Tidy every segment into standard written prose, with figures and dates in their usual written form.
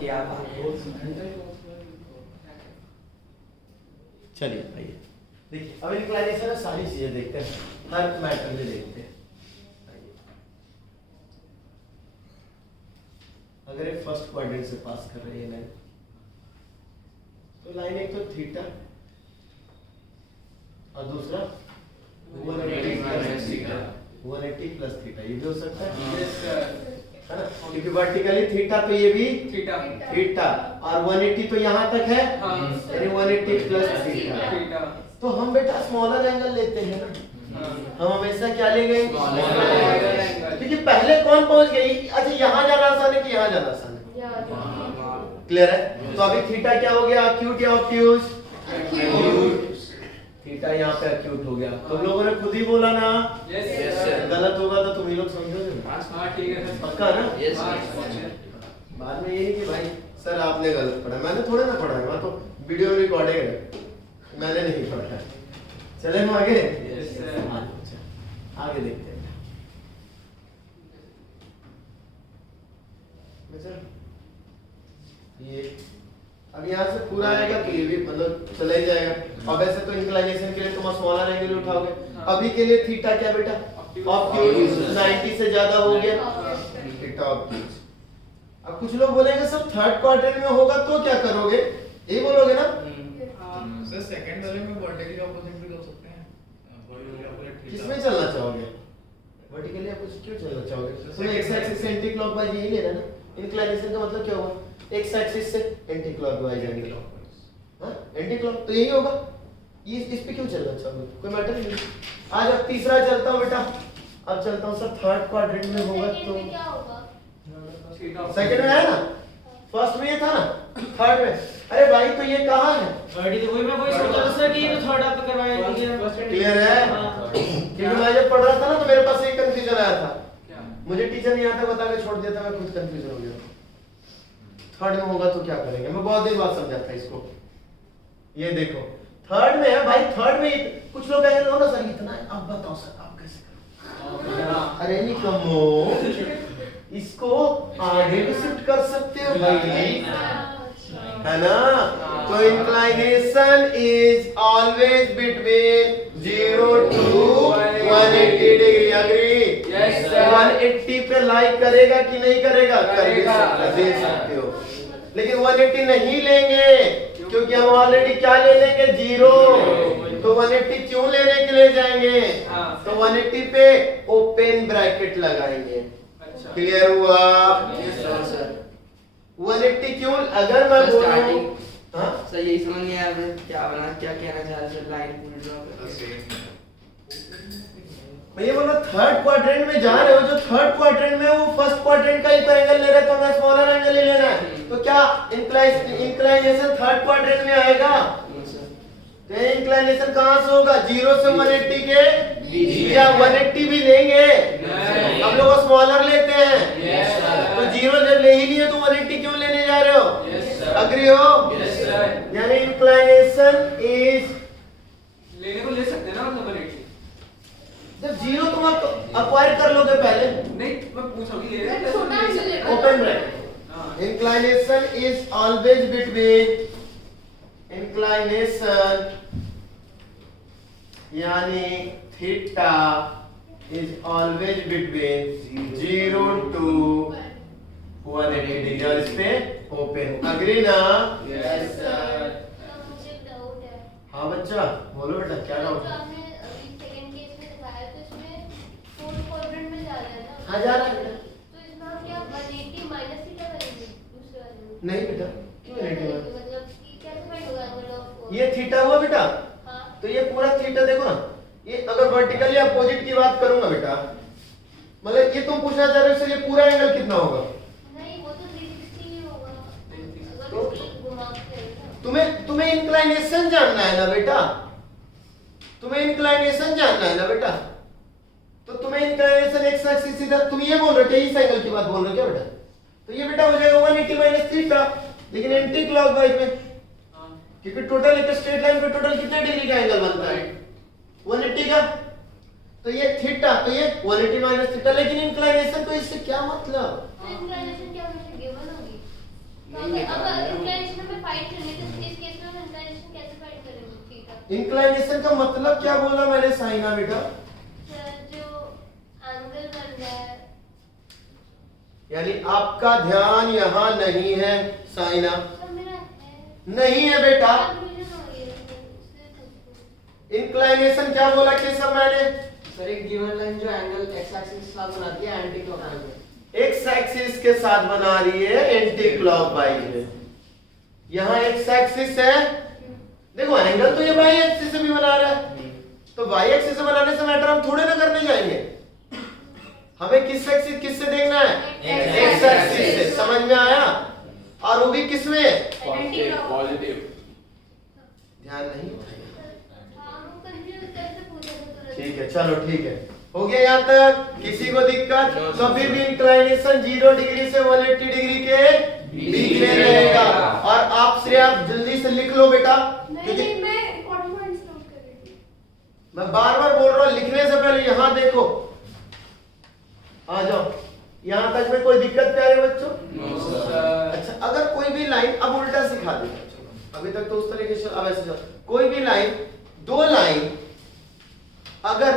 क्या बात है। चलिए आइए देखिए, अब इंक्लाइनेशन में सारी चीजें देखते हैं, हर मैटर में देखते हैं। अगर एक फर्स्ट क्वाड्रेंट से पास कर रही है लाइन, तो लाइन एक तो थीटा और दूसरा 180 प्लस थीटा, ये भी हो सकता है है ना, क्योंकि वर्टिकली थीटा तो ये भी थीटा और 180 तो यहाँ तक है, यानी 180 प्लस थीटा। तो हम बेटा स्मॉलर एंगल लेते हैं ना, हम हमेशा क्या लेंगे, क्योंकि पहले कौन पहुंच गई, अच्छा यहाँ जाना आसान है कि यहाँ जाना आसान है, क्लियर है। तो अभी थीटा क्या हो गया, अक्यूट या ऑब्ट्यूज, थीटा यहाँ पे अक्यूट हो गया। तुम लोगों ने खुद ही बोला ना, गलत होगा तो तुम ही लोग समझोगे, ठीक है पक्का ना। बाद में ये नहीं कि भाई सर आपने गलत पढ़ा, मैंने थोड़े ना पढ़ा है, वहाँ तो वीडियो रिकॉर्डिंग है, मैंने नहीं पढ़ा है। चले हम आगे, आगे देखते हैं। ये अब यहाँ से पूरा आएगा तो ये भी मतलब चला ही जाएगा। अब ऐसे तो इंक्लाइनेशन के लिए तुम स्मॉलर एंगल उठाओगे, अभी के लिए थीटा क्या बेटा, ऑब्ट्यूज 90 से ज्यादा हो गया, थीटा ऑब्ट्यूज। अब कुछ लोग बोलेंगे सर थर्ड क्वाड्रेंट में होगा तो क्या करोगे, ये बोलोगे ना सर सेकंड वाले में वर्टिकली ऑपोजिट भी कर सकते हैं, किसमें चलना चाहोगे, वर्टिकली अपोजिट क्यों चलना चाहोगे, तुम्हें एक्स एक्सिस से एंटी क्लॉकवाइज यही लेना ना, इंक्लाइनेशन का मतलब क्या होगा, एक्स एक्सिस से एंटी क्लॉकवाइज एंटी हां एंटी क्लॉक, तो यही होगा। ये इस पे क्यों चलना चाहोगे, कोई मैटर नहीं। आज अब तीसरा चलता हूं बेटा, अब चलता हूं सर थर्ड क्वाड्रेंट में होगा तो क्या होगा, सेकंड में है ना, फर्स्ट में ये था ना, थर्ड में, अरे भाई तो ये कहां है, थर्ड तो वही मैं वही सोच रहा था कि ये तो थर्ड आप करवाया क्लियर है। क्योंकि मैं जब पढ़ रहा था ना तो मेरे पास एक कंफ्यूजन आया था, मुझे टीचर ने यहाँ तक बता के छोड़ दिया था, मैं खुद कंफ्यूजन हो गया, थर्ड में होगा तो क्या करेंगे, मैं बहुत देर बाद समझा था इसको। ये देखो थर्ड में है भाई, थर्ड में कुछ लोग कहेंगे लो ना सर इतना है, अब बताओ सर आप कैसे करोगे, अरे नहीं कमो, इसको आगे भी शिफ्ट कर सकते हो भाई, है ना। तो inclination is always between 0 to 180 degree, agree, 180 पे लाइक करेगा कि नहीं करेगा, कर दे सकते हो, लेकिन 180 नहीं लेंगे क्योंकि हम ऑलरेडी क्या ले लेंगे, 0, तो 180 क्यों लेने के लिए जाएंगे, तो 180 पे ओपन ब्रैकेट लगाएंगे, क्लियर हुआ। 180 क्यों, अगर मैं बोलूं हाँ सर यही समझ नहीं आया क्या बना, क्या कहना चाह रहे सर, लाइन पूरी ड्रॉ कर, मैं ये बोला थर्ड क्वाड्रेंट में जा रहे हो, जो थर्ड क्वाड्रेंट में वो फर्स्ट क्वाड्रेंट का ही तो एंगल ले रहा है, तो हमें स्मॉलर एंगल ले लेना है, तो क्या इंक्लाइनेशन थर्ड क्वाड्रेंट में आएगा, तो इंक्लाइनेशन कहां से होगा, 0 से 180 के या 180 भी लेंगे, हम लोग स्मॉलर लेते हैं, तो 0 जब ले ही लिए तो 180 क्यों लेने जा रहे हो, अग्री हो, यानी इंक्लाइनेशन इज लेने को ले सकते हैं ना, मतलब 180 जब 0 तुम अक्वायर कर लोगे पहले, नहीं मैं पूछ रहा हूं कि ले रहे हैं open bracket, inclination is always between, inclination यानी theta is always between 0 to 180 degree, और इस पे ओपन, अग्री ना, यस सर। मुझे डाउट है, हाँ बच्चा बोलो बेटा क्या डाउट है, आपने अभी सेकंड केस में दिखाया तो इसमें फोर्थ क्वाड्रेंट में जा रहा है ना, हाँ जा रहा है बेटा, तो इसमें हम क्या 180 माइनस थीटा करेंगे दूसरे वाले में, नहीं बेटा क्यों नहीं, मतलब कि कैसे फाइंड होगा एंगल ऑफ, ये थीटा हुआ बेटा, हां तो ये पूरा थीटा देखो ना, ये अगर वर्टिकली अपोजिट की बात करूंगा बेटा, मतलब ये तुम पूछना चाह रहे हो सर ये पूरा एंगल कितना होगा, नहीं वो तो 360 ही होगा, तो अगर ठीक घुमा के तुम्हें इंक्लाइनेशन जानना है ना बेटा, तुम्हें इंक्लाइनेशन जानना है ना बेटा, तो तुम्हें इंक्लाइनेशन एक्स एक्सिस सीधा, तुम ये बोल रहे हो इस एंगल की बात बोल रहे हो क्या बेटा, तो ये बेटा हो जाएगा 180 माइनस थीटा, लेकिन एंटी क्लॉकवाइज में, क्योंकि टोटल एक स्ट्रेट लाइन पे टोटल कितने डिग्री का एंगल बनता है, 180 का, तो ये थीटा, तो ये 180 माइनस थीटा, लेकिन इंक्लाइनेशन तो इससे क्या मतलब, तो इंक्लाइनेशन क्या हमेशा गिवन होगी, तो ओके अब इंक्लाइनेशन में फाइट करनी है तो इस केस में हम इंक्लाइनेशन कैसे फाइट करेंगे थीटा? इंक्लाइनेशन का मतलब क्या बोला मैंने साइना बेटा? सर जो एंगल बन रहा है यानी आपका ध्यान यहाँ नहीं है साइना, सर मेरा है नहीं है बेटा। कंफ्यूजन हो रही है इसलिए पूछ इंक्लाइनेशन क्या बोला कि सब मैंने? सर एक गिवन लाइन जो एंगल एक्स एक्सिस के साथ बनाती है एंटी क्लॉकवाइज में, एक्स एक्सिस के साथ बना रही है एंटी क्लॉकवाइज में। यहाँ एक्स एक्सिस है, देखो एंगल तो ये वाई एक्सिस से भी बना रहा है, तो वाई एक्सिस से बनाने से मैटर हम थोड़े ना करने जाएंगे, हमें किस एक्सिस किससे देखना है? एक्स एक्सिस से। समझ में आया? और वो भी किस में? पॉजिटिव। ध्यान नहीं? हाँ वो कंफ्यूज कैसे पूछा तो ठीक है, चलो ठीक है, हो गया यहाँ तक। किसी को दिक्कत? कभी भी इंक्लाइनेशन 0 डिग्री से 180 डिग्री के बीच में रहेगा। और आपसे आप जल्दी से लिख लो बेटा, क्योंकि मैं इंपॉर्टेंट पॉइंट्स नोट कर रही हूँ। मैं बार बार बोल रहा हूँ, लिखने से पहले यहाँ देखो, आ जाओ। यहाँ तक में कोई दिक्कत प्यारे बच्चों? अच्छा, अगर कोई भी लाइन, अब उल्टा सिखा देगा, अभी तक तो उस तरीके से, अब ऐसे चलो। कोई भी लाइन, दो लाइन अगर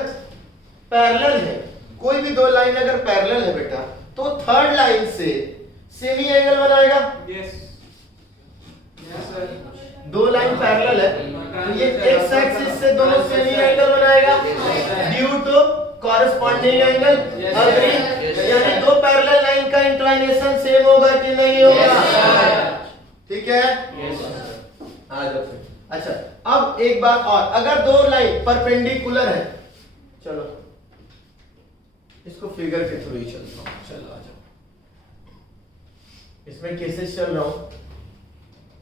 पैरेलल है, कोई भी दो लाइन अगर पैरेलल है बेटा, तो थर्ड लाइन से सेमी एंगल बनाएगा। Yes sir. दो लाइन पैरेलल है तो ये एक्स एक्सिस से दोनों सेमी एंगल बनाएगा due to corresponding angle. Agree? यानी दो पैरेलल लाइन का इंक्लाइनेशन सेम होगा कि नहीं होगा? ठीक है, आ जाओ फिर। अच्छा, अब एक बात और, अगर दो लाइन परपेंडिकुलर है, चलो इसको फिगर के थ्रू ही चलता हूं, चलो आ जाओ। इसमें केसेस चल रहा हूं।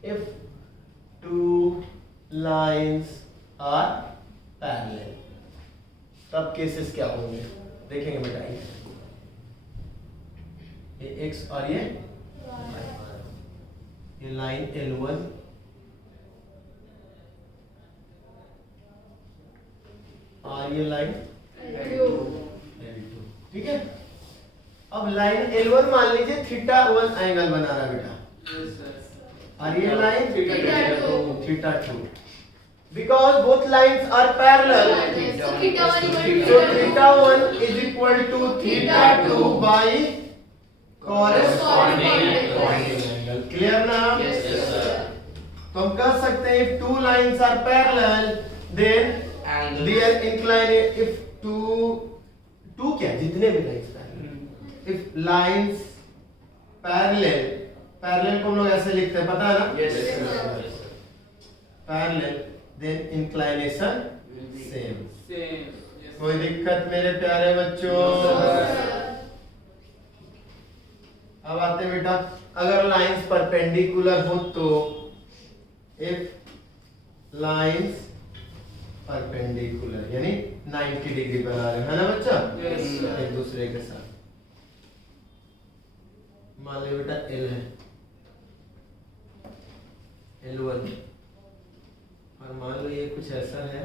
If two lines are parallel, तब केसेस क्या होंगे देखेंगे बेटा। ये x और ये लाइन L1 और ये लाइन L2, ठीक है। अब लाइन L1 मान लीजिए θ1 एंगल बना रहा है बेटा, और ये line θ2, because both lines are parallel, so θ1 is equal to θ2 by corresponding angle. Clear ना? तो हम कह सकते हैं if two lines are parallel then their inclination, if two क्या, जितने भी lines parallel, if lines parallel को हम लोग ऐसे लिखते हैं, पता है ना? Parallel then inclination same. कोई दिक्कत मेरे प्यारे बच्चों? अब आते हैं बेटा, अगर लाइंस परपेंडिकुलर हो तो, इफ लाइंस परपेंडिकुलर यानी 90 डिग्री बना रहे हैं, है ना बच्चा? एक दूसरे के साथ। मान लो बेटा L है, L1, और मान लो ये कुछ ऐसा है,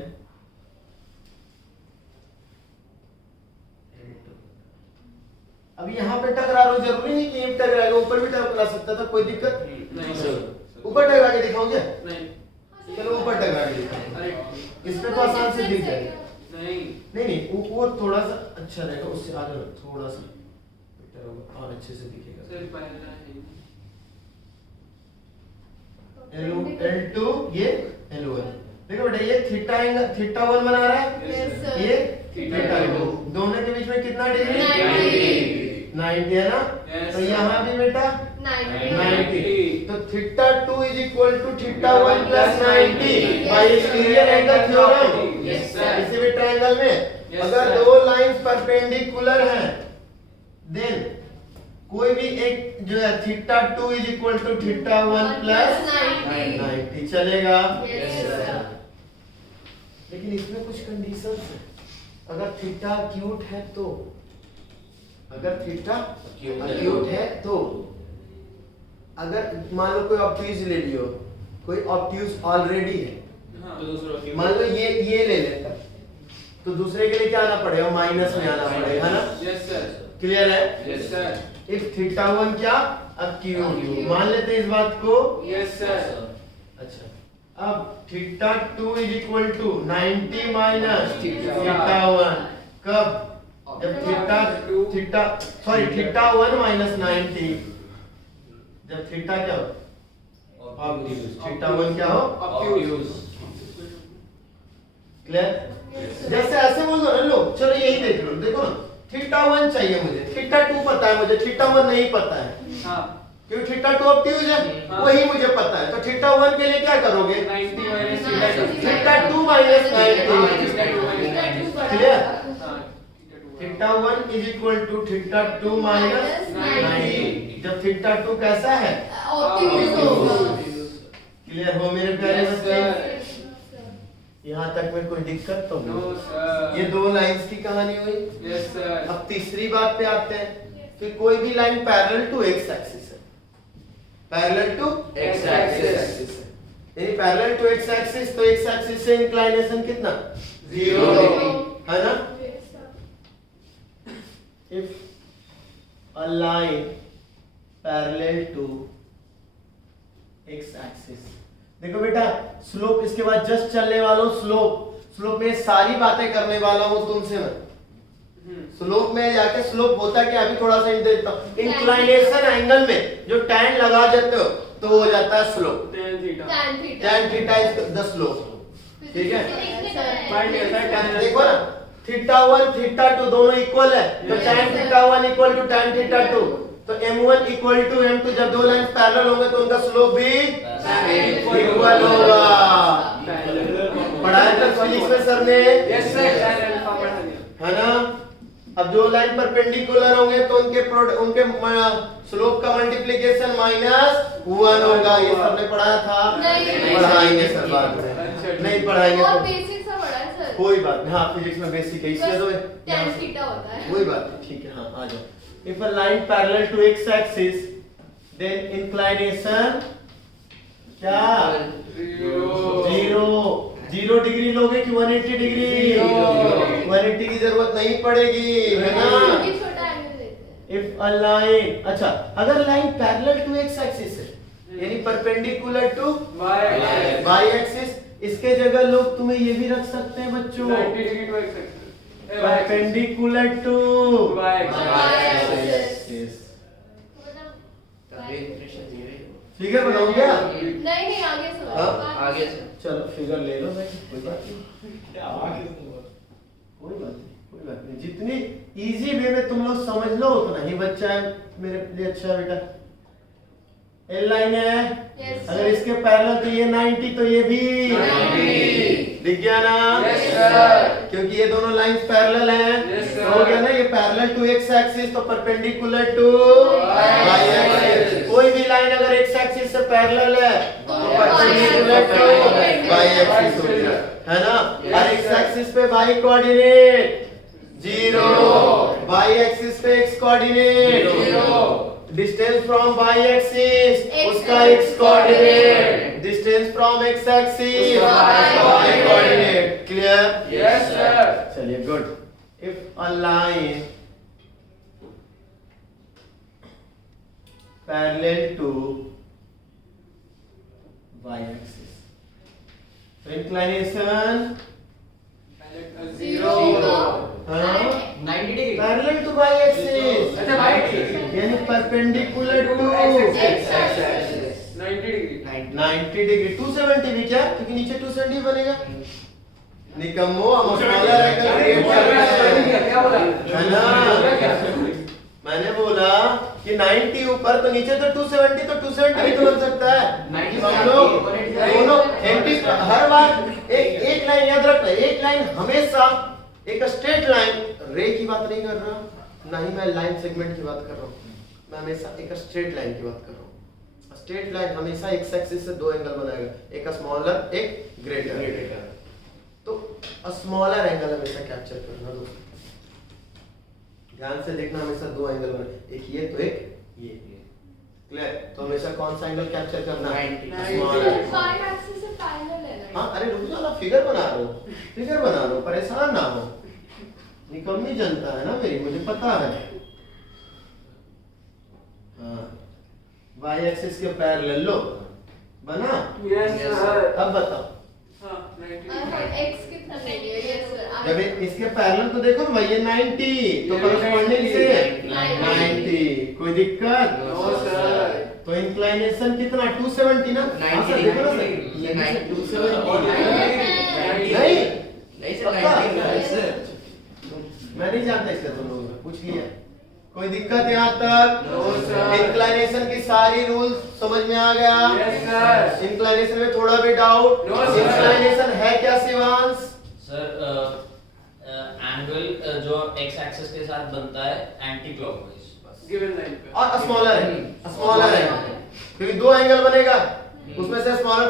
अब यहाँ पे टकरा रहा, जरूरी नहीं कि ये टकराएगा, ऊपर भी टकरा सकता था, कोई दिक्कत नहीं। ऊपर टकरा के दिखाओ क्या? नहीं। चलो ऊपर टकरा के दिखाओ, इस पे तो आसान से दिख जाएगा। नहीं वो थोड़ा सा अच्छा रहेगा, उससे आगे थोड़ा सा बेटर होगा और अच्छे से दिखेगा। L2 ये L1, देखो बेटा ये θ1 बना रहा है, ये θ2, दोनों के बीच में कितना डिग्री? 90 है ना? तो यहाँ भी बेटा 90, तो θ2 is equal to θ1 plus 90 by exterior angle theorem। किसी भी ट्रायंगल में अगर दो लाइंस परपेंडिकुलर हैं, देन कोई भी एक जो है θ2 is equal to θ1 plus 90 चलेगा। लेकिन इसमें कुछ कंडीशंस है, अगर थीटा एक्यूट है तो, अगर थीटा एक्यूट है तो, अगर मान लो कोई ऑब्ट्यूज ले लियो, कोई ऑब्ट्यूज ऑलरेडी है, तो दूसरा मान लो ये ले लेता, तो दूसरे के लिए क्या आना पड़ेगा? माइनस में आना पड़ेगा, है ना? Yes sir. क्लियर है? Yes sir. इफ θ1 क्या अक्यूट। मान लेते हैं इस बात को। Yes, sir. अच्छा, अब theta 2 is equal to 90 minus theta theta 1 कब? जब थीटा 1 माइनस 90, जब थीटा क्या हो? ऑब्ट्यूज। थीटा 1 क्या हो? Obtuse. क्लियर? जैसे ऐसे बोल दो ना लोग, चलो यही देख लो, देखो ना, थीटा 1 चाहिए मुझे, थीटा 2 पता है मुझे, थीटा 1 नहीं पता है, हाँ. क्योंकि थीटा 2 ऑब्ट्यूज है, हाँ. वही मुझे पता है। तो थीटा 1 के लिए क्या करोगे? 90 minus theta 2. Theta 2 minus 90। Theta 2 minus 90. Clear? हाँ. Theta 1 is equal to theta 2 minus 90। जब थीटा 2 कैसा है? क्लियर हो मेरे प्यारे Yes, बच्चे? sir. यहाँ तक में कोई दिक्कत तो No, नहीं? sir. ये 2 लाइंस की कहानी हुई। Yes, sir. अब तीसरी बात पे आते हैं कि कोई भी line parallel to X axis है, पैरेलल टू X axis. यानी पैरेलल टू एक्स एक्सिस, तो एक्स एक्सिस से इंक्लिनेशन कितना? 0 है ना? If a line parallel to x axis, देखो बेटा, स्लोप इसके बाद जस्ट चलने वाला हूं, स्लोप में सारी बातें करने वाला हूं तुमसे मैं। स्लोप में जाके स्लोप होता क्या, अभी थोड़ा सा हिंट देता हूं। इंक्लिनेशन एंगल में जो tan लगा देते हो तो हो जाता है slope. Tan theta. tan theta is the slope. ठीक है? Find ऐसा है tan देखो ना, थीटा 1 थीटा 2 दोनों इक्वल है, तो tan theta 1 equal to tan theta 2, तो m1 इक्वल टू m2। जब दो लाइन पैरेलल होंगे तो उनका स्लोप भी इक्वल होगा। पढ़ाया था फिजिक्स में सर ने, Yes, sir. Tan alpha पढ़ा दिया. है ना? अब दो लाइन परपेंडिकुलर होंगे तो उनके स्लोप का मल्टीप्लिकेशन -1 होगा। ये सबने पढ़ाया था? नहीं। पढ़ाएंगे सर बाद में, अच्छा, नहीं पढ़ाएंगे और तो बेसिक सा पढ़ा है सर। कोई बात नहीं। हाँ, फिजिक्स में बेसिक है, इसलिए तो tan थीटा होता है। कोई बात नहीं, ठीक है। हाँ, आ जाओ। If a line parallel to x axis, then inclination क्या? 0 डिग्री लोगे कि 180 डिग्री? 180 की जरूरत नहीं पड़ेगी, है ना? ये छोटा एंगल लेते हैं। If a line, अच्छा, अगर line parallel to x axis है, यानी perpendicular to Y axis. y axis, इसके जगह लोग तुम्हें ये भी रख सकते हैं बच्चों, 90 degree to X axis. Perpendicular to Y axis. Figure बनाऊं क्या? नहीं आगे सुनो। हाँ? आगे से चलो फिगर ले लो भाई, कोई बात नहीं, कोई बात नहीं। जितनी इजी वे में तुम लोग समझ लो उतना ही बच्चा है मेरे लिए अच्छा है बेटा। एल लाइन है, Yes, अगर sir. इसके पैरेलल तो ये 90, तो ये भी 90 दिख गया ना? Yes, sir. क्योंकि ये दोनों लाइंस पैरेलल हैं। Yes, sir. हो गया ना? ये पैरेलल टू एक्स एक्सिस तो perpendicular to Y Y axis. कोई भी लाइन अगर एक्स एक्सिस से पैरेलल है तो परपेंडिकुलर टू वाई एक्सिस हो गया, है ना? और एक्स एक्सिस पे वाई कोऑर्डिनेट 0, वाई एक्सिस पे X coordinate 0, distance from Y axis X उसका X coordinate, distance from X axis उसका Y Y coordinate. Clear? Yes, sir. चलिए, good. If a line parallel to Y axis, तो inclination 0. 90 degree parallel to Y axis, अच्छा, Y axis. यानी perpendicular to X axis. 90 degree. 90 degree. 270 भी क्या? क्योंकि नीचे 270 बनेगा। निकम्मो, हम स्मॉलर एंगल क्रिएट कर रहे हैं, क्या बोला? है ना? मैंने बोला कि 90 ऊपर तो नीचे तो 270, तो 270 भी तो बन सकता है। 90 हम लोग दोनों 80 हर बार एक लाइन याद रखना, एक लाइन हमेशा एक स्ट्रेट लाइन, रे की बात नहीं कर रहा, ना ही मैं लाइन सेगमेंट की बात कर रहा हूँ, मैं हमेशा एक स्ट्रेट लाइन की बात कर रहा हूँ। स्ट्रेट लाइन हमेशा एक्स एक्सिस से दो एंगल बनाएगा, एक स्मॉलर एक ग्रेटर। तो स्मॉलर एंगल हमेशा कैप्चर करना दोस्तों, ध्यान से देखना, हमेशा दो एंगल बने, एक ये तो एक ये। क्लियर? तो हमेशा कौन सा एंगल कैप्चर करना है? 90। स्मॉलर। Y axis से पैरेलल है ना? हाँ, अरे रुक जाओ ना, फिगर बना रहा हूँ, परेशान ना हो, निकम्मी जनता है ना मेरी, मुझे पता है। हाँ, y एक्सिस के पैरेलल लो बना। Yes, sir. अब बताओ हाँ, 90 और हम x कितना ले लिया? Yes sir. जब इसके पैरेलल तो देखो ना ये 90 तो कॉरेस्पॉन्डिंग से 90 कोई दिक्कत No, sir. तो इंक्लाइनेशन कितना 270 ना। हाँ सर, देखो ना सर, ये 270 नहीं नहीं सर, पक्का? 90 सर। मैं नहीं जानता इसका, तुम लोगों ने पूछ लिया। कोई दिक्कत यहाँ तक? No, sir. इंक्लाइनेशन की सारी रूल्स समझ में आ गया? Yes, sir. इंक्लाइनेशन में थोड़ा भी डाउट? No, sir. इंक्लाइनेशन है क्या शिवांश? सर एंगल जो एक्स एक्सिस के साथ बनता है एंटी क्लॉकवाइज। Given line पे। और स्मॉलर है, स्मॉलर है क्योंकि दो एंगल बनेगा उसमें से स्मॉलर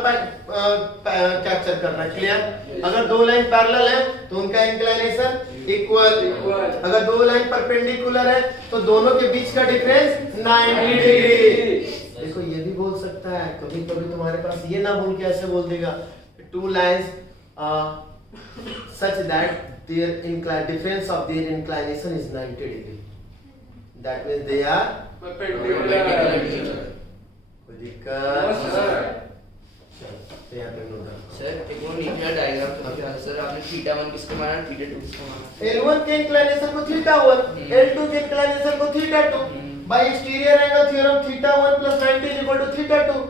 कैप्चर करना। क्लियर? अगर दो लाइन पैरेलल है तो उनका इंक्लाइनेशन इक्वल। Equal. अगर दो लाइन परपेंडिकुलर है तो दोनों के बीच का डिफरेंस 90 डिग्री। देखो ये भी बोल सकता है, कभी कभी तुम्हारे पास ये ना बोल के ऐसे बोल देगा two lines such that their difference of their inclination is 90 degree. That means they are Perpendicular. कोई No, दिक्कत? sir. चलो, तो यहाँ पे नोट डालो। सर एक वो नीचे डायग्राम तो क्या सर आपने θ1 किसको माना θ2 किसको माना? L1 के इंक्लिनेशन को θ1, L2 के इंक्लिनेशन को θ2। By exterior angle theorem θ1 + 90 = θ2।